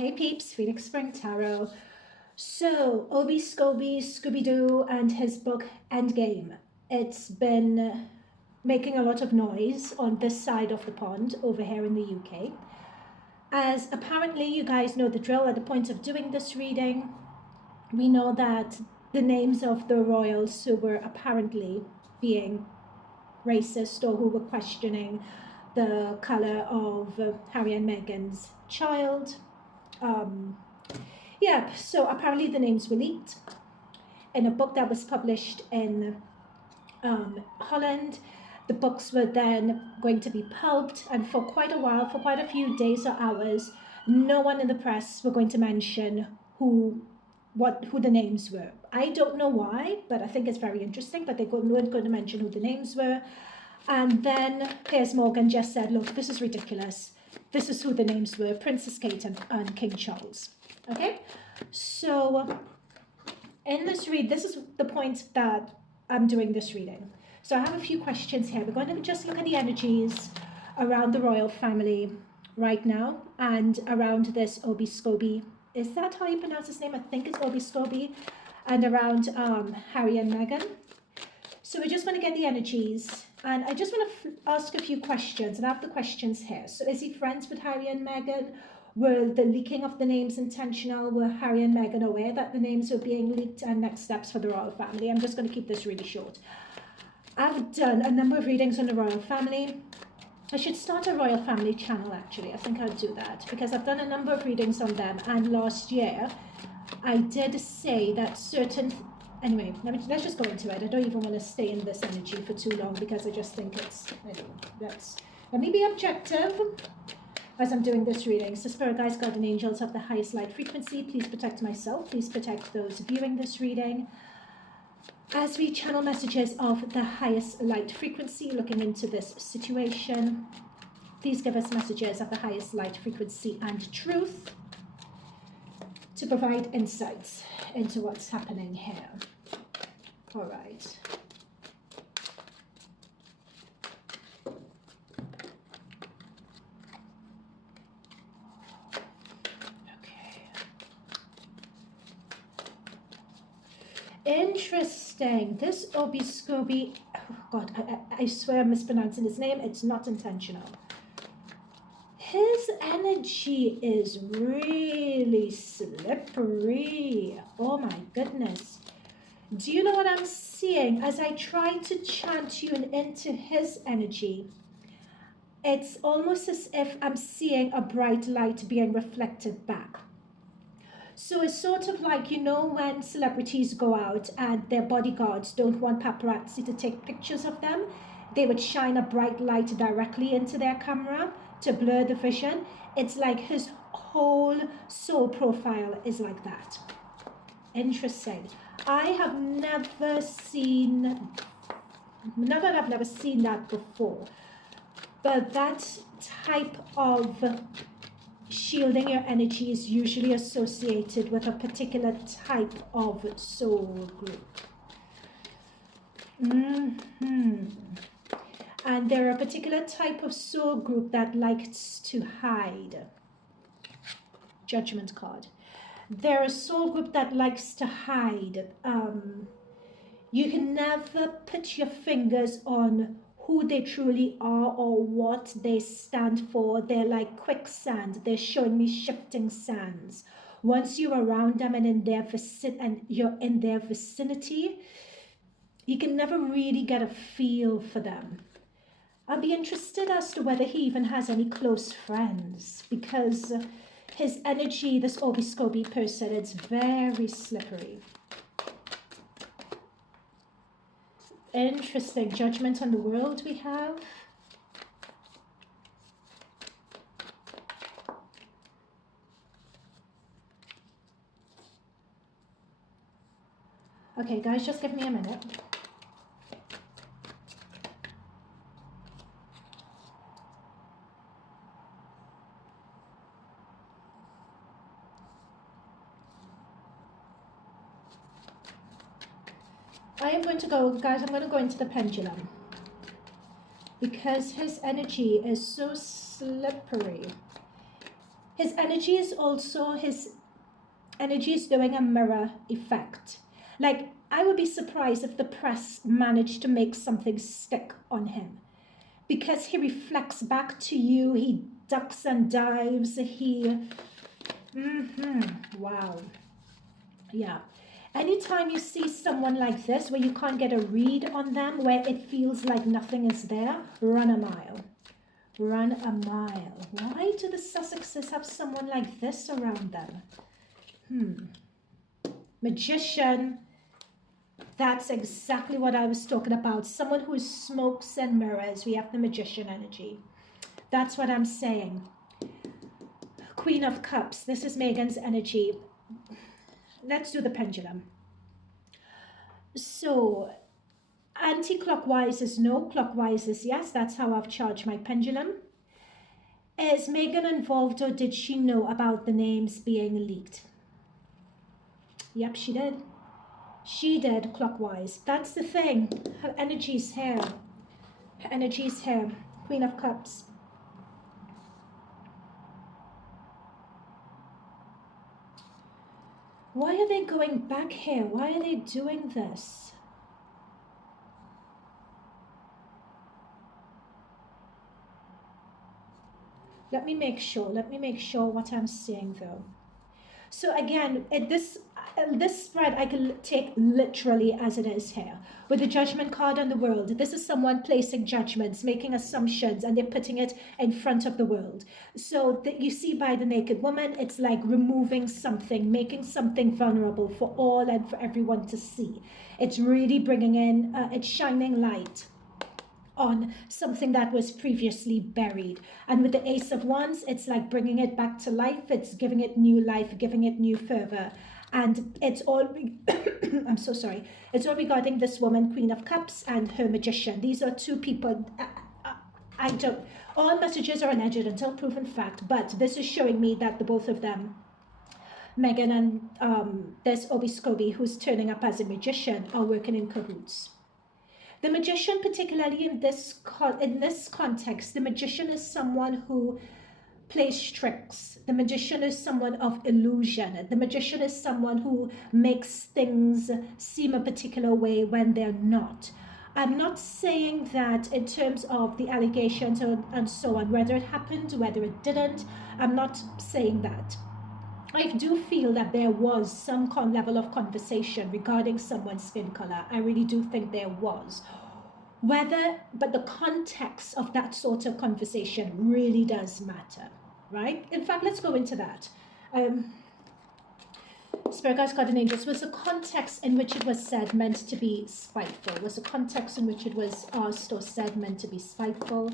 Hey peeps, Phoenix Spring Tarot. So, Omid Scobie and his book Endgame. It's been making a lot of noise on this side of the pond over here in the UK. As apparently you guys know the drill at the point of doing this reading, we know that the names of the royals who were apparently being racist or who were questioning the colour of Harry and Meghan's child. So apparently the names were leaked in a book that was published in Holland. The books were then going to be pulped, and for quite a while, for quite a few days or hours, no one in the press were going to mention who the names were. I don't know why, but I think it's very interesting, but they weren't going to mention who the names were. And then Piers Morgan just said, look, this is ridiculous. This is who the names were, Princess Kate and King Charles. Okay, so in this this is the point that I'm doing this reading. So I have a few questions here. We're going to just look at the energies around the royal family right now and around this Omid Scobie. Is that how you pronounce his name? I think it's Omid Scobie. And around Harry and Meghan. So we're just going to get the energies. And I just want to ask a few questions, and I have the questions here. So is he friends with Harry and Meghan? Were the leaking of the names intentional? Were Harry and Meghan aware that the names were being leaked? And next steps for the royal family. I'm just going to keep this really short. I've done a number of readings on the royal family. I should start a royal family channel, actually. I think I'll do that because I've done a number of readings on them. And last year, I did say that certain... Anyway, let's just go into it. I don't even want to stay in this energy for too long because I just think it's... Anyway, let me be objective as I'm doing this reading. So spirit guides, guardian angels of the highest light frequency, please protect myself. Please protect those viewing this reading. As we channel messages of the highest light frequency looking into this situation, please give us messages of the highest light frequency and truth to provide insights into what's happening here. All right. Interesting. This Omid Scobie, oh God, I swear I'm mispronouncing his name. It's not intentional. His energy is really slippery. Oh my goodness. Do you know what I'm seeing? As I try to chant you into his energy, it's almost as if I'm seeing a bright light being reflected back. So it's sort of like, you know, when celebrities go out and their bodyguards don't want paparazzi to take pictures of them, they would shine a bright light directly into their camera to blur the vision. It's like his whole soul profile is like that. Interesting. I have never seen, not that I've never seen that before, but that type of shielding your energy is usually associated with a particular type of soul group. And they're a particular type of soul group that likes to hide. Judgment card. They're a soul group that likes to hide. You can never put your fingers on who they truly are or what they stand for. They're like quicksand. They're showing me shifting sands. Once you're around them and you're in their vicinity, you can never really get a feel for them. I'll be interested as to whether he even has any close friends, because his energy, this Omid Scobie person, it's very slippery. Interesting. Judgment on the world we have. Okay, guys, just give me a minute. I am going to go, guys, I'm going to go into the pendulum because his energy is so slippery. His energy is also, his energy is doing a mirror effect. Like, I would be surprised if the press managed to make something stick on him, because he reflects back to you. He ducks and dives. Wow. Yeah. Anytime you see someone like this, where you can't get a read on them, where it feels like nothing is there, run a mile. Run a mile. Why do the Sussexes have someone like this around them? Magician. That's exactly what I was talking about. Someone who is smokes and mirrors. We have the Magician energy. That's what I'm saying. Queen of Cups. This is Meghan's energy. Let's do the pendulum. So, anti-clockwise is no, clockwise is yes. That's how I've charged my pendulum. Is Meghan involved, or did she know about the names being leaked? Yep, she did. She did, clockwise. That's the thing. Her energy's here. Her energy's here. Queen of Cups. Why are they going back here? Why are they doing this? Let me make sure. Let me make sure what I'm seeing, though. So again, this spread I can take literally as it is here. With the Judgment card on the world, this is someone placing judgments, making assumptions, and they're putting it in front of the world. So you see by the naked woman, it's like removing something, making something vulnerable for all and for everyone to see. It's really bringing in, it's shining light on something that was previously buried. And with the Ace of Wands, it's like bringing it back to life. It's giving it new life, giving it new fervor. And it's all, I'm so sorry, it's all regarding this woman, Queen of Cups, and her Magician. These are two people, I don't, all messages are alleged until proven fact, but this is showing me that the both of them, Meghan and there's Omid Scobie, who's turning up as a magician, are working in cahoots. The Magician, particularly in this context, the Magician is someone who plays tricks. The Magician is someone of illusion. The Magician is someone who makes things seem a particular way when they're not. I'm not saying that in terms of the allegations and so on, whether it happened, whether it didn't, I'm not saying that. I do feel that there was some level of conversation regarding someone's skin color. I really do think there was. But the context of that sort of conversation really does matter, right? In fact, let's go into that. Spirit guides, God and angels, was the context in which it was said meant to be spiteful? Was the context in which it was asked or said meant to be spiteful?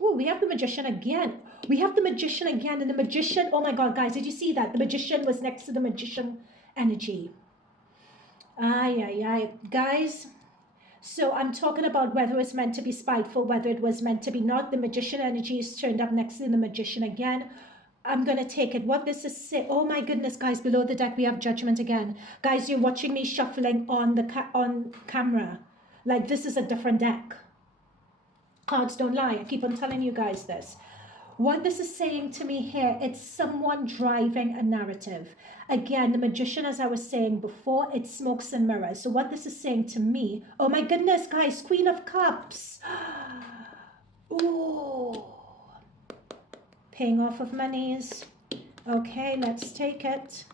Oh, we have the Magician again. We have the Magician again, and the Magician, oh my God, guys, did you see that? The Magician was next to the Magician energy. Guys, so I'm talking about whether it was meant to be spiteful, whether it was meant to be not. The Magician energy is turned up next to the Magician again. I'm going to take it. What this is saying, oh my goodness, guys, below the deck, we have Judgment again. Guys, you're watching me shuffling on camera. Like, this is a different deck. Cards don't lie. I keep on telling you guys this. What this is saying to me here, it's someone driving a narrative. Again, the Magician, as I was saying before, it's smokes and mirrors. So what this is saying to me, oh my goodness, guys, Queen of Cups. Ooh. Paying off of monies. Okay, let's take it.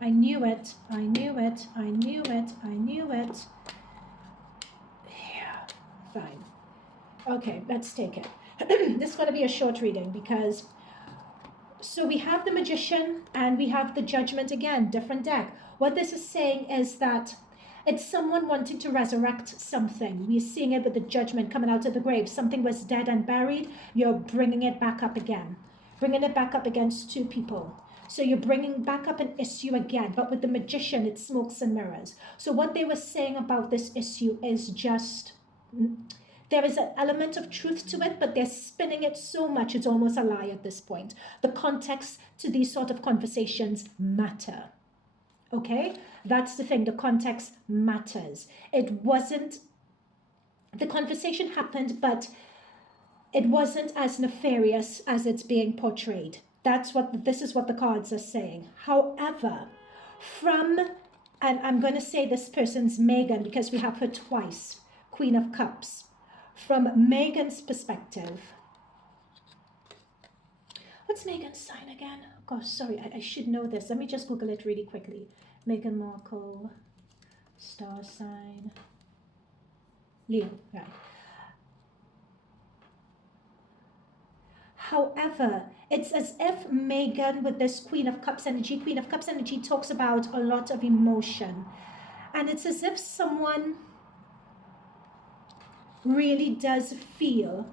I knew it. I knew it. I knew it. I knew it. Yeah, fine. Okay, let's take it. This is going to be a short reading because, so we have the Magician and we have the Judgment again, different deck. What this is saying is that it's someone wanting to resurrect something. We're seeing it with the Judgment coming out of the grave. Something was dead and buried. You're bringing it back up again. Bringing it back up against two people. So you're bringing back up an issue again. But with the Magician, it's smokes and mirrors. So what they were saying about this issue is just, there is an element of truth to it, but they're spinning it so much, it's almost a lie at this point. The context to these sort of conversations matter. Okay? That's the thing. The context matters. It wasn't, the conversation happened, but it wasn't as nefarious as it's being portrayed. This is what the cards are saying. However, and I'm going to say this person's Meghan because we have her twice, Queen of Cups. From Meghan's perspective, what's Meghan's sign again? Oh gosh, sorry, I should know this. Let me just Google it really quickly. Meghan Markle, star sign, Leo, right. However, it's as if Meghan, with this Queen of Cups energy talks about a lot of emotion. And it's as if someone really does feel,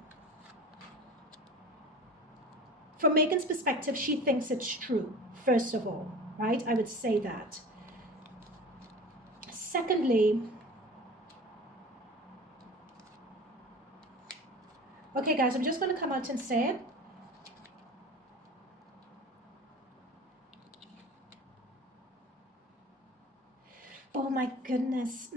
from Meghan's perspective, she thinks it's true, first of all, right? I would say that. Secondly, okay, guys, I'm just going to come out and say it. Oh my goodness.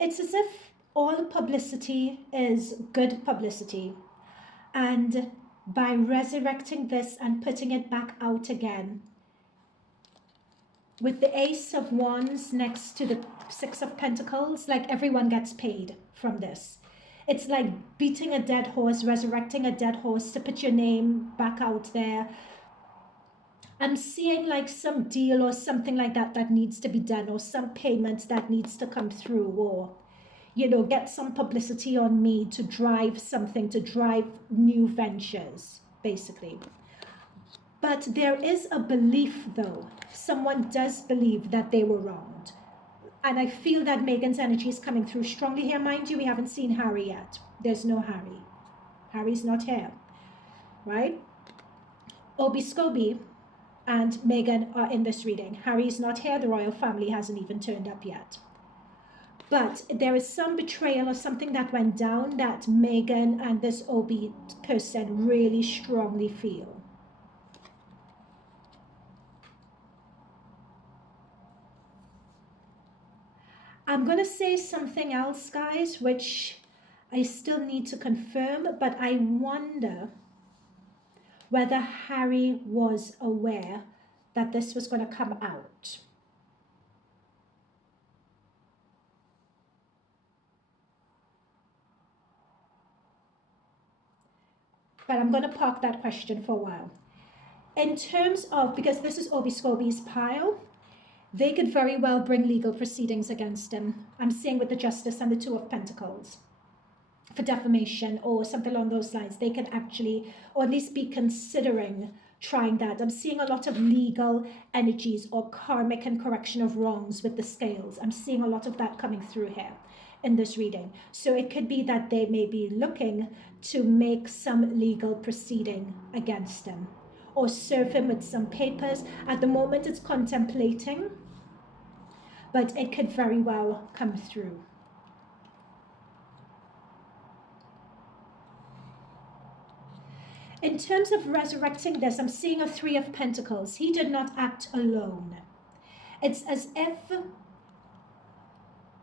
It's as if all publicity is good publicity. And by resurrecting this and putting it back out again, with the Ace of Wands next to the Six of Pentacles, like everyone gets paid from this. It's like beating a dead horse, resurrecting a dead horse to put your name back out there. I'm seeing like some deal or something like that that needs to be done, or some payment that needs to come through, or, you know, get some publicity on me to drive something, to drive new ventures, basically. But there is a belief, though. Someone does believe that they were wronged. And I feel that Meghan's energy is coming through strongly here. Mind you, we haven't seen Harry yet. There's no Harry. Harry's not here, right? Omid Scobie and Meghan are in this reading. Harry's not here. The royal family hasn't even turned up yet. But there is some betrayal or something that went down that Meghan and this Omid person really strongly feel. I'm going to say something else, guys, which I still need to confirm, but I wonder whether Harry was aware that this was going to come out. But I'm going to park that question for a while. In terms of, because this is Omid Scobie's pile, they could very well bring legal proceedings against him. I'm saying with the Justice and the Two of Pentacles for defamation or something along those lines. They can actually, or at least be considering trying that. I'm seeing a lot of legal energies or karmic and correction of wrongs with the scales. I'm seeing a lot of that coming through here in this reading. So it could be that they may be looking to make some legal proceeding against him, or serve him with some papers. At the moment, it's contemplating, but it could very well come through. In terms of resurrecting this, I'm seeing a Three of Pentacles. He did not act alone. It's as if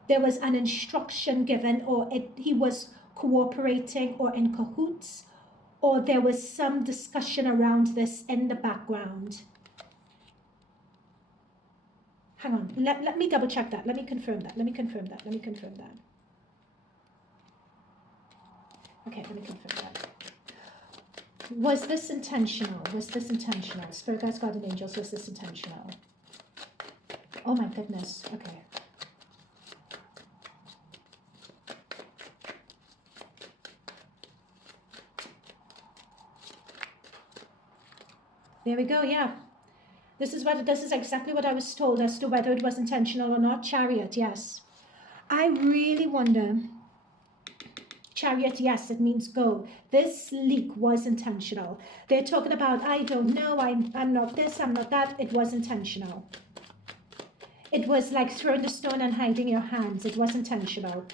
there was an instruction given, or he was cooperating or in cahoots, or there was some discussion around this in the background. Hang on, let me double check that. Let me confirm that. Let me confirm that. Let me confirm that. Okay, let me confirm that. Was this intentional? Was this intentional? Spirit guides, guardian angels, was this intentional? Oh my goodness. Okay. There we go, yeah. This is exactly what I was told as to whether it was intentional or not. Chariot, yes. I really wonder. Chariot, yes, it means go. This leak was intentional. They're talking about, I don't know, I'm not this, I'm not that. It was intentional. It was like throwing the stone and hiding your hands. It was intentional.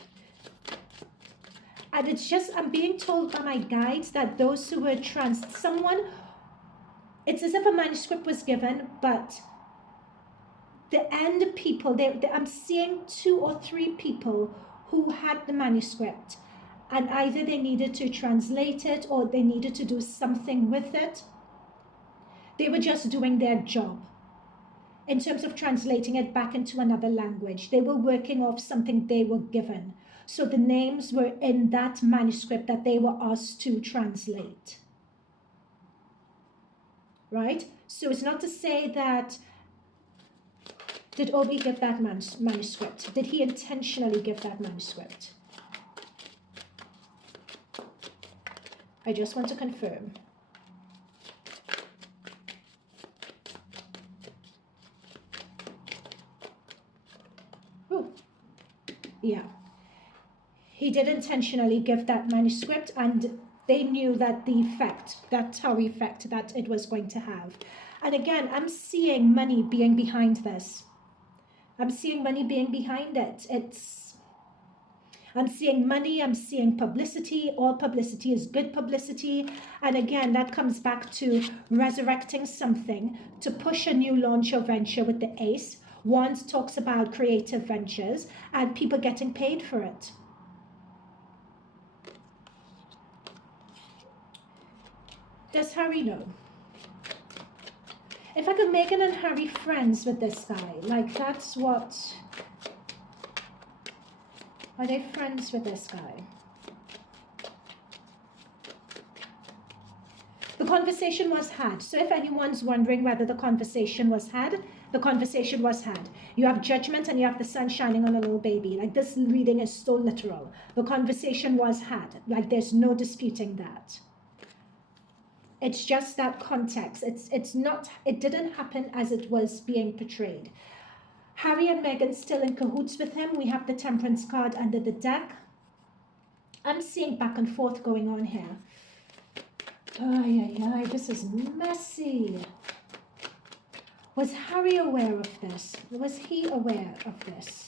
And it's just, I'm being told by my guides that those who were it's as if a manuscript was given, but the end people, I'm seeing 2 or 3 people who had the manuscript, and either they needed to translate it or they needed to do something with it. They were just doing their job in terms of translating it back into another language. They were working off something they were given. So the names were in that manuscript that they were asked to translate. Right? So it's not to say that, did Obi give that manuscript? Did he intentionally give that manuscript? I just want to confirm. Oh, yeah. He did intentionally give that manuscript, and they knew that the effect, that tarot effect that it was going to have. And again, I'm seeing money being behind this. I'm seeing money being behind it. I'm seeing money, I'm seeing publicity. All publicity is good publicity. And again, that comes back to resurrecting something to push a new launch or venture with the ace. Wands talks about creative ventures and people getting paid for it. Does Harry know? In fact, are Meghan and Harry friends with this guy? Like, that's what... Are they friends with this guy? The conversation was had. So if anyone's wondering whether the conversation was had, the conversation was had. You have judgment and you have the sun shining on a little baby. Like, this reading is so literal. The conversation was had. Like, there's no disputing that. It's just that context. It's not, it didn't happen as it was being portrayed. Harry and Meghan still in cahoots with him. We have the Temperance card under the deck. I'm seeing back and forth going on here. Ay, this is messy. Was Harry aware of this? Was he aware of this?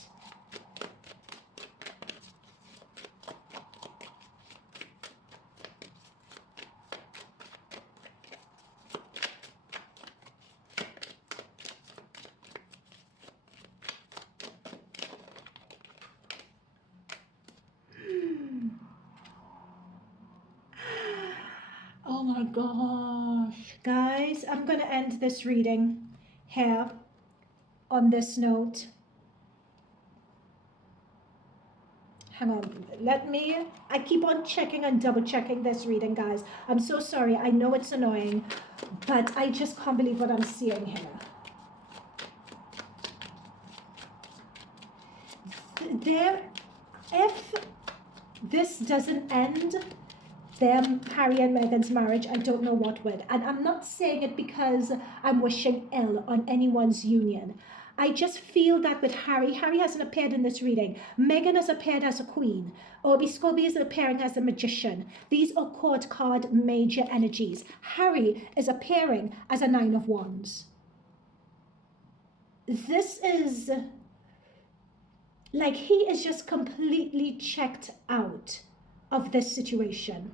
Oh my gosh. Guys, I'm going to end this reading here on this note. Hang on. I keep on checking and double checking this reading, guys. I'm so sorry. I know it's annoying, but I just can't believe what I'm seeing here. If this doesn't end them, Harry and Meghan's marriage, I don't know what would. And I'm not saying it because I'm wishing ill on anyone's union. I just feel that with Harry hasn't appeared in this reading. Meghan has appeared as a queen. Omid Scobie is appearing as a magician. These are court card major energies. Harry is appearing as a 9 of Wands. This is like he is just completely checked out of this situation.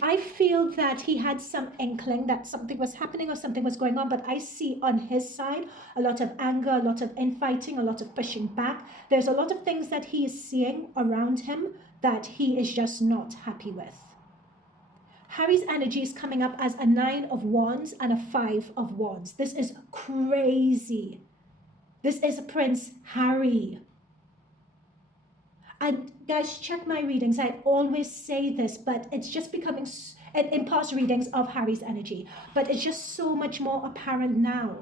I feel that he had some inkling that something was happening or something was going on, but I see on his side a lot of anger, a lot of infighting, a lot of pushing back. There's a lot of things that he is seeing around him that he is just not happy with. Harry's energy is coming up as a 9 of Wands and a 5 of Wands. This is crazy. This is Prince Harry. And guys, check my readings. I always say this, but it's just becoming, in past readings of Harry's energy, but it's just so much more apparent now.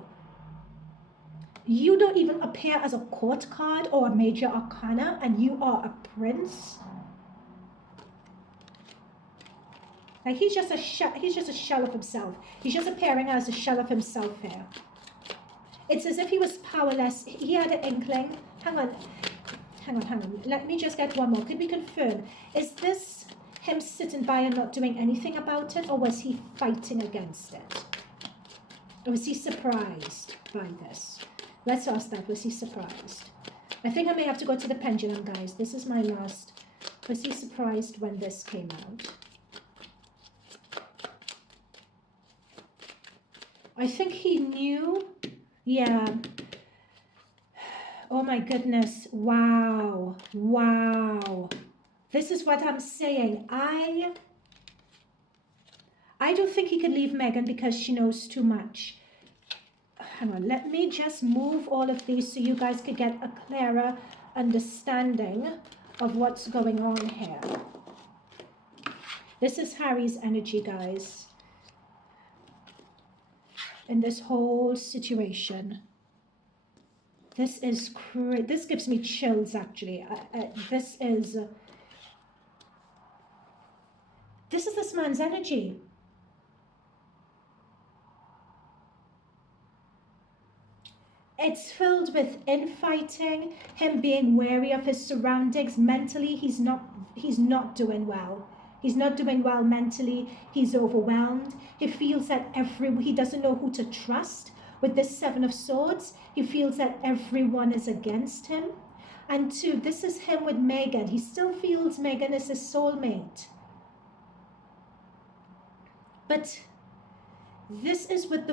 You don't even appear as a court card or a major arcana, and you are a prince. Like, he's just a shell of himself. He's just appearing as a shell of himself here. It's as if he was powerless. He had an inkling. Hang on. Let me just get one more. Could we confirm? Is this him sitting by and not doing anything about it, or was he fighting against it? Or was he surprised by this? Let's ask that. Was he surprised? I think I may have to go to the pendulum, guys. This is my last. Was he surprised when this came out? I think he knew. Yeah. Oh my goodness. Wow. Wow. This is what I'm saying. I don't think he could leave Meghan because she knows too much. Hang on, let me just move all of these so you guys could get a clearer understanding of what's going on here. This is Harry's energy, guys, in this whole situation. This is this gives me chills, actually. This is this man's energy. It's filled with infighting, him being wary of his surroundings. Mentally, he's not doing well. He's not doing well mentally. He's overwhelmed. He feels that he doesn't know who to trust. With this Seven of Swords, he feels that everyone is against him. And two, this is him with Meghan. He still feels Meghan is his soulmate. But this is with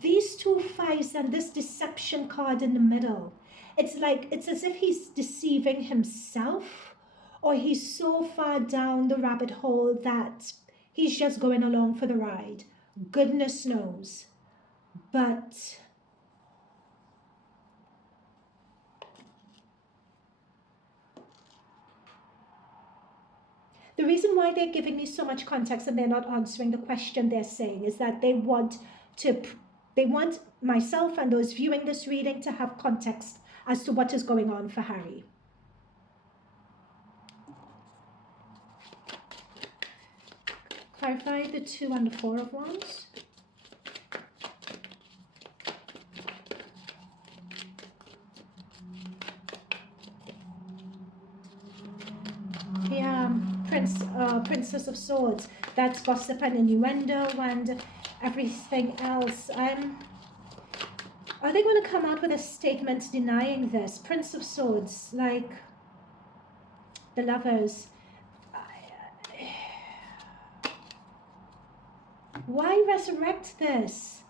these two fives and this deception card in the middle. It's as if he's deceiving himself, or he's so far down the rabbit hole that he's just going along for the ride. Goodness knows. But the reason why they're giving me so much context and they're not answering the question they're saying is that they want myself and those viewing this reading to have context as to what is going on for Harry. Clarify the 2 and the 4 of Wands. Yeah, Princess of Swords. That's gossip and innuendo and everything else. Are they going to come out with a statement denying this? Prince of Swords, like the Lovers. Why resurrect this?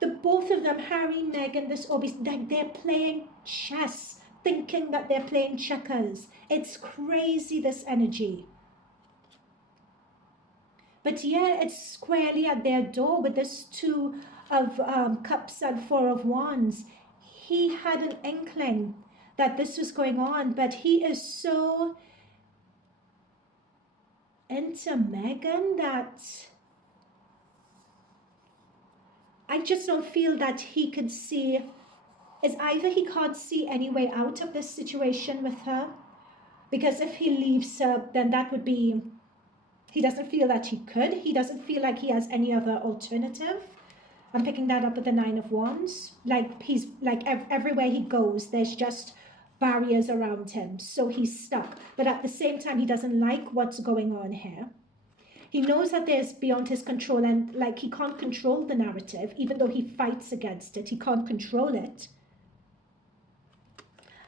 The both of them, Harry, Meghan, this Obi, they're playing chess, thinking that they're playing checkers. It's crazy, this energy. But yeah, it's squarely at their door with this 2 of Cups and 4 of Wands. He had an inkling that this was going on, but he is so into Meghan that I just don't feel that he could see. It's either he can't see any way out of this situation with her, because if he leaves her, then that would be, he doesn't feel that he could. He doesn't feel like he has any other alternative. I'm picking that up with the 9 of Wands. Like he's like everywhere he goes, there's just barriers around him. So he's stuck. But at the same time, he doesn't like what's going on here. He knows that there's beyond his control, and like he can't control the narrative, even though he fights against it. He can't control it.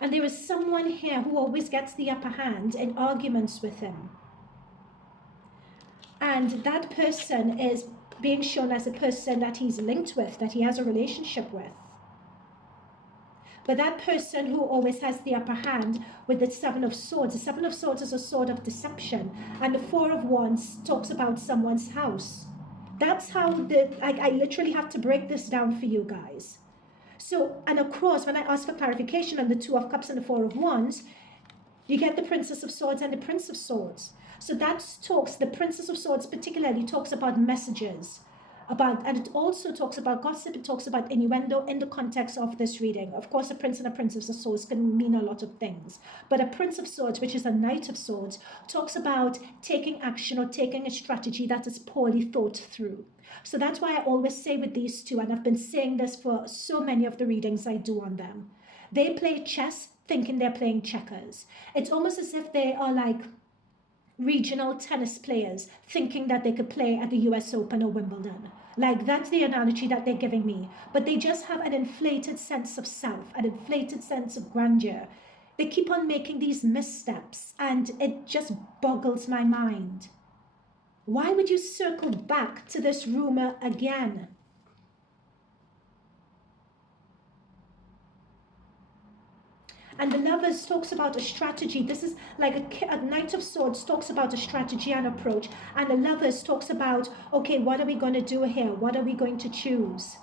And there is someone here who always gets the upper hand in arguments with him. And that person is being shown as a person that he's linked with, that he has a relationship with. But that person who always has the upper hand with the 7 of Swords, the 7 of Swords is a sword of deception. And the 4 of Wands talks about someone's house. That's how I literally have to break this down for you guys. So, and of course, when I ask for clarification on the 2 of Cups and the 4 of Wands, you get the Princess of Swords and the Prince of Swords. So that talks, the Princess of Swords particularly talks about messages, and it also talks about gossip, it talks about innuendo in the context of this reading. Of course, a Prince and a Princess of Swords can mean a lot of things. But a Prince of Swords, which is a Knight of Swords, talks about taking action or taking a strategy that is poorly thought through. So that's why I always say with these two, and I've been saying this for so many of the readings I do on them, they play chess thinking they're playing checkers. It's almost as if they are like regional tennis players thinking that they could play at the US Open or Wimbledon. Like, that's the analogy that they're giving me. But they just have an inflated sense of self, an inflated sense of grandeur. They keep on making these missteps, and it just boggles my mind. Why would you circle back to this rumor again? And the Lovers talks about a strategy. This is like a Knight of Swords talks about a strategy and approach. And the Lovers talks about, okay, what are we going to do here? What are we going to choose?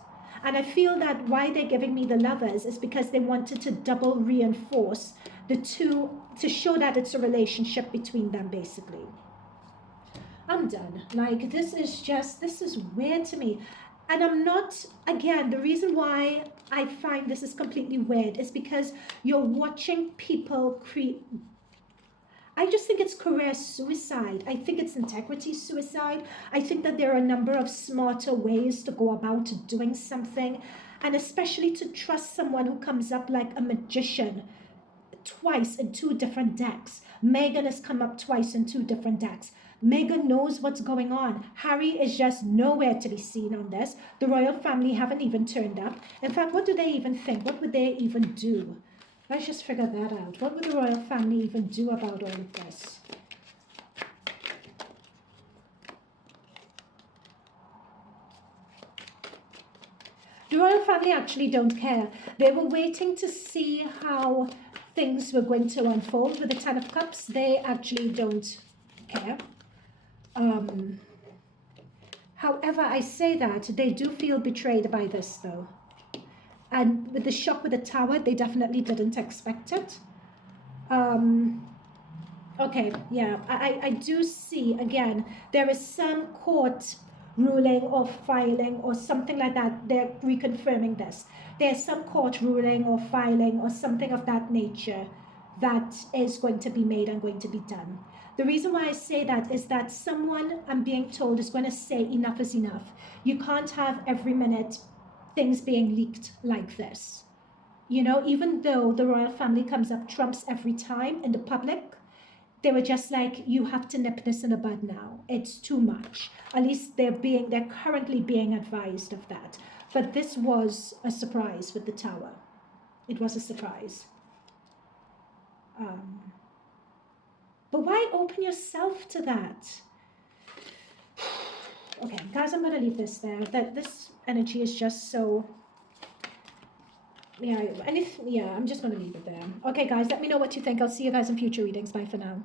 And I feel that why they're giving me the Lovers is because they wanted to double reinforce the two, to show that it's a relationship between them, basically. I'm done. Like, this is weird to me. And I'm not, again, the reason why I find this is completely weird is because you're watching people create. I just think it's career suicide. I think it's integrity suicide. I think that there are a number of smarter ways to go about doing something, and especially to trust someone who comes up like a magician twice in 2 different decks. Meghan has come up twice in 2 different decks. Meghan knows what's going on. Harry is just nowhere to be seen on this. The royal family haven't even turned up. In fact, what do they even think? What would they even do? Let's just figure that out. What would the royal family even do about all of this? The royal family actually don't care. They were waiting to see how things were going to unfold with the 10 of Cups. They actually don't care. However, I say that they do feel betrayed by this, though. And with the shock with the Tower, they definitely didn't expect it. Okay, yeah, I do see, again, there is some court ruling or filing or something like that. They're reconfirming this. There's some court ruling or filing or something of that nature that is going to be made and going to be done. The reason why I say that is that someone, I'm being told, is going to say enough is enough. You can't have every minute things being leaked like this. You know, even though the royal family comes up trumps every time in the public, they were just like, you have to nip this in the bud now. It's too much. At least they're currently being advised of that. But this was a surprise with the Tower. It was a surprise. But why open yourself to that? Okay, guys, I'm going to leave this there. That this energy is just so... Yeah, I'm just going to leave it there. Okay, guys, let me know what you think. I'll see you guys in future readings. Bye for now.